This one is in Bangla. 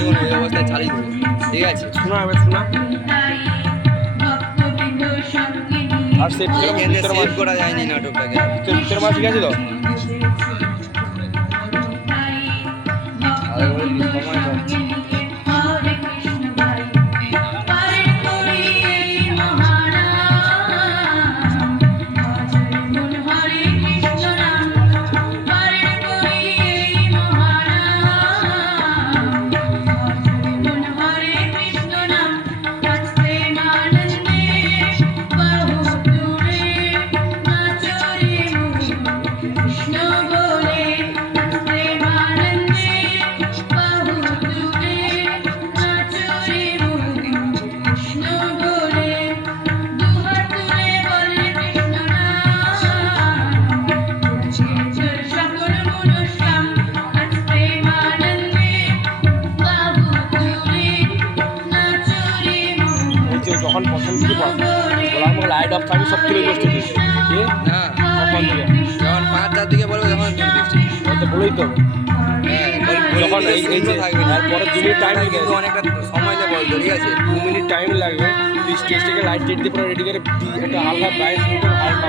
যখন ওই অবস্থায় চালিয়ে দেবে, ঠিক আছে? শোনা হবে শোনা। আর সেট সেভ করা যায়নি নাটকটাকে। ভিতর মাছ ঠিক আছে তো? সময় পাচ্ছি। যখন প্রথম থেকে বলার মতো লাইট অফ থাকবে সব তুলে বসতে দিচ্ছে না, তখন থেকে যখন 5-4 দিকে বলবে তখন তুলে দিচ্ছি। তো বলেই তো যখন এই যে থাকবে না, পরে 2 মিনিট টাইম কিন্তু অনেকটা সময় দেবো, ঠিক আছে? 2 মিনিট টাইম লাগবে। তুই স্টেজ থেকে লাইট টেট দিয়ে পুরো রেডি করে একটা হালকা প্রাইস হালকা